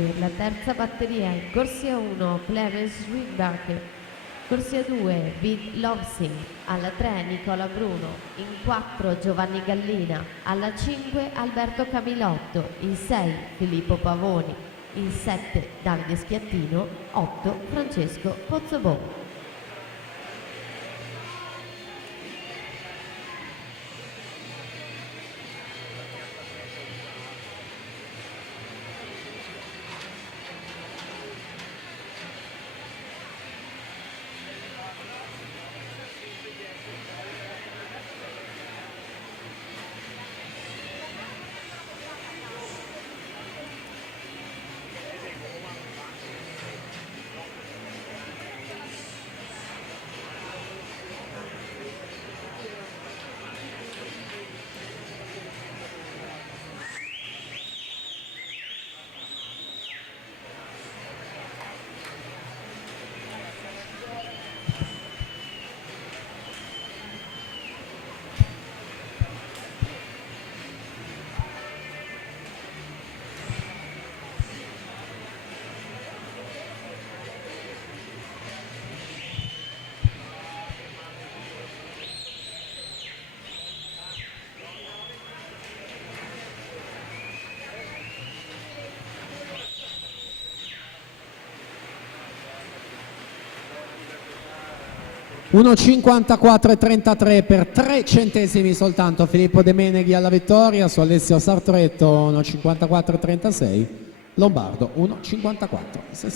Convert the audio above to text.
Per la terza batteria in corsia 1 Clarence Ridback, corsia 2 Vid Lovsing, alla 3 Nicola Bruno, in 4 Giovanni Gallina, alla 5 Alberto Camilotto, in 6 Filippo Pavoni, in 7 Davide Schiattino, 8 Francesco Pozzobon. (1:54,33) per 3 centesimi soltanto Filippo De Meneghi alla vittoria su Alessio Sartoretto. 1:54,36 Lombardo 1:54,60.